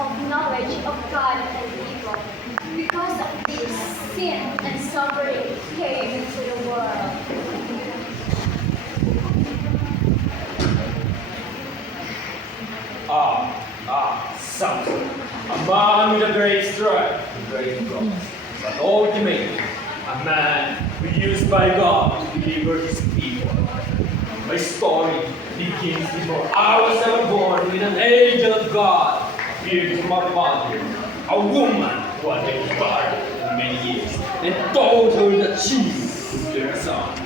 of knowledge of God and evil. Because of this, sin and suffering came into the world. Samson, a man with a great strength and great promise, but ultimately a man used by God to deliver his people. My story begins before I was ever born when an angel of God appeared to my mother, a woman who had been barren for many years, and told her that she was their son.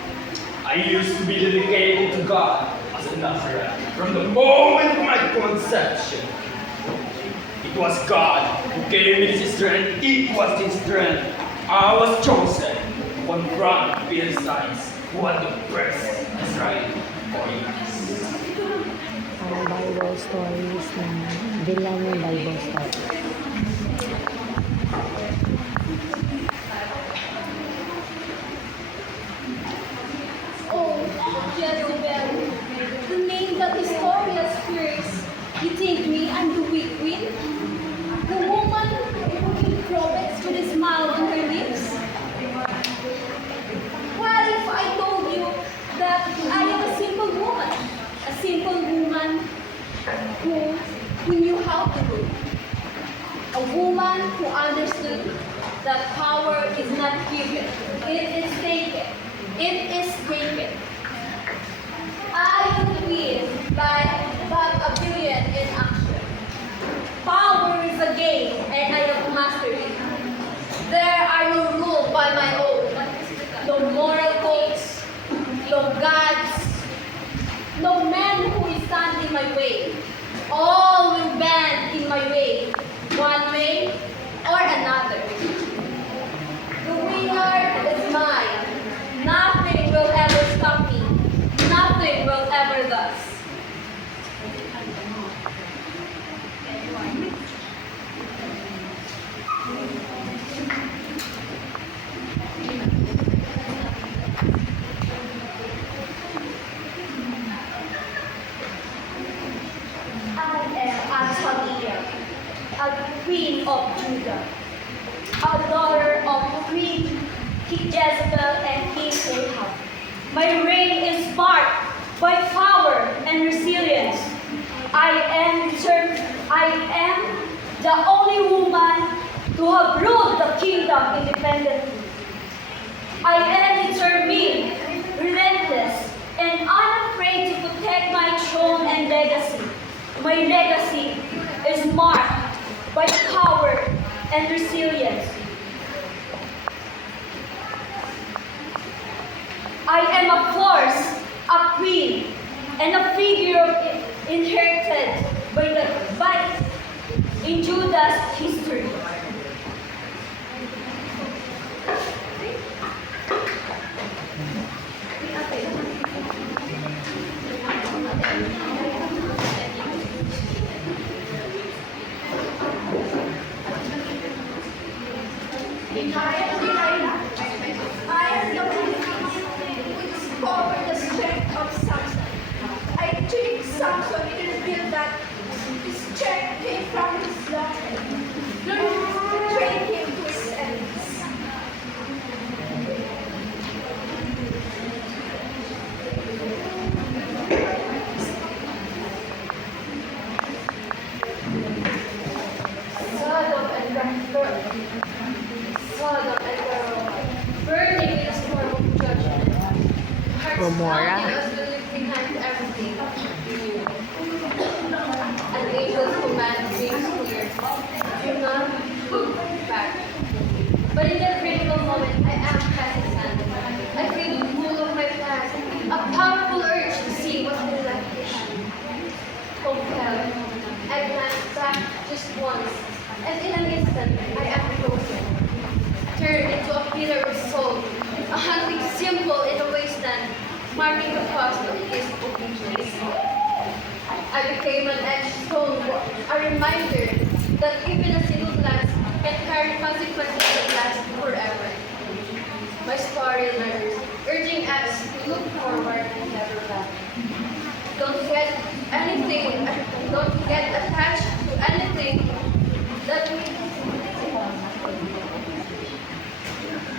I used to be dedicated to God as a Nazarene from the moment of my conception. It was God who gave me this strength. It was this strength. I was chosen to confront Philistines who had the press Israel for years. Bible stories ng Villain Bible Stories. Oh, Jezebel, the name that historian spirits, you think me I'm the weak queen? The woman who gives prophets to the smile on her lips? What if I told you that I am a simple woman who knew how to rule, a woman who understood that power is not given, it is taken. It is taken. I would win by a billion in action. Power is a game, and I have mastered it. There are no rules by my own. No moral codes, no gods, no man who will stand in my way. All will bend in my way, one way or another. The winner is mine. Nothing will ever stop me. Nothing will ever thus. I am Athaliah, a queen of Judah, a daughter of Queen Jezebel and King Ahab. My reign is marked by power and resilience. I am the only woman to have ruled the kingdom independently. I am determined, relentless, and unafraid to protect my throne and legacy. My legacy is marked by power and resilience. I am a force, a queen, and a figure inherited by in Judah's history. I am the one who discovered the strength of Samson. I think Samson didn't feel that his strength came from his daughter. Learn train him to his ends. Sodom and Gomorrah, burning in a storm of judgment. Hearts Gomorrah. pounding as we leave behind everything we knew. An angel's command rings clear. Do not look back. But in that critical moment, I am hesitant. I feel full of my past, a powerful urge to see what is left behind. Compelled, I glance back just once, and in an instant, I am frozen. Turned into a pillar of salt, a hunting symbol in the wasteland, marking the cost of his obedience. I became an edged stone, a reminder that even a single glance can carry consequences that last forever. My story learns, urging us to look forward and never back. Don't get attached to anything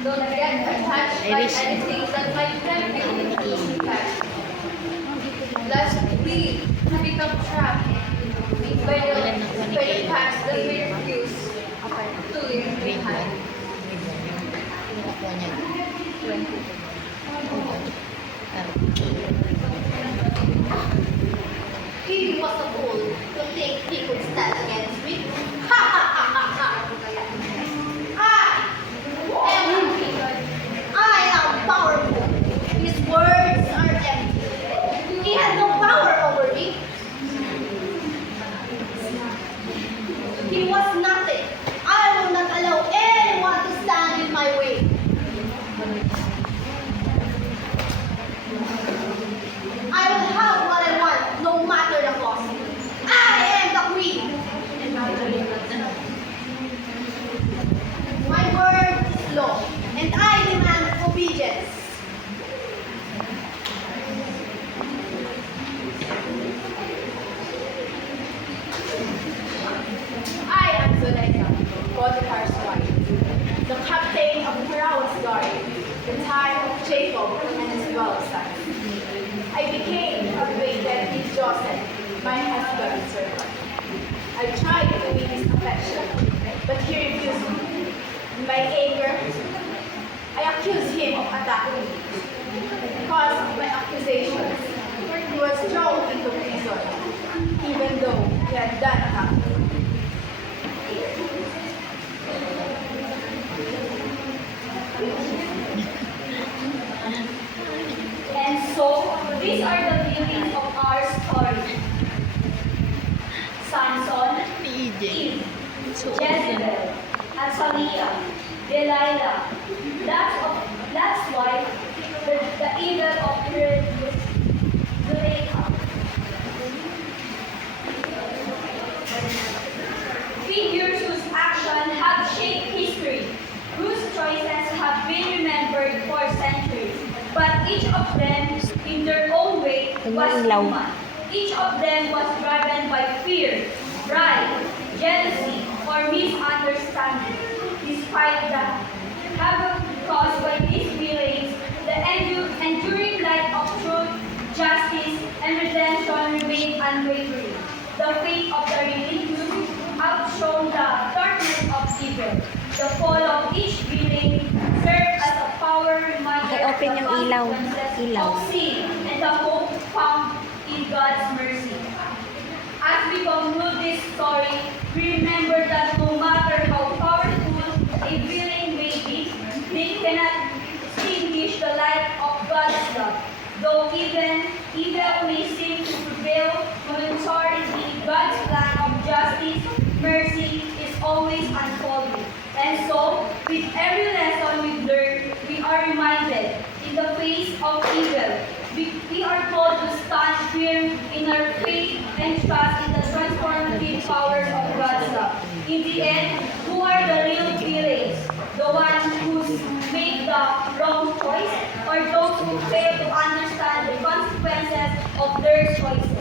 Don't get attached by anything that might tempt you into passion. Lastly, to become trapped by the past that we refuse to leave behind. He was a fool to think he could stand against me. Ha ha ha ha ha! I am weak. I am powerful. His words are empty. He had no power over me. He was nothing. I will not allow anyone to stand in my way. I will have what I want, no matter the cost. I am the queen. My word is law, and I demand obedience. I am Zuleika, Potiphar's wife, the captain of Pharaoh's guard, the time of Jacob and his 12 sons. I became habituated with Joseph, my husband's servant. I tried to win his affection, but he refused me. In my anger, I accused him of attacking me. Because of my accusations, he was thrown into prison, even though he had done nothing. And so, these are the beginnings of our story. Samson, Eve, Jezebel, Athaliah, Delilah. That's why the evil of Zuleika. Figures whose actions have shaped history, whose choices have been remembered for centuries. But each of them, in their own way, was human. Each of them was driven by fear, pride, jealousy, or misunderstanding. Despite the havoc caused by these feelings, the enduring light of truth, justice, and redemption remained unwavering. The faith of the religious outshone the darkness of evil. The fall of each villain served as a power reminder of Okay, open the yung ilaw. consequences Ilaw. of sin and the hope found in God's mercy. As we conclude this story, we remember that no matter how powerful a villain may be, they cannot extinguish the light of God's love. Though even evil may seem to prevail, momentarily, God's plan of justice, mercy is always unfolding. And so, with every lesson we've learned, we are reminded, in the face of evil, we are told to stand firm in our faith and trust in the transformative powers of God's love. In the end, who are the real villains? The ones who make the wrong choice, or those who fail to understand the consequences of their choices?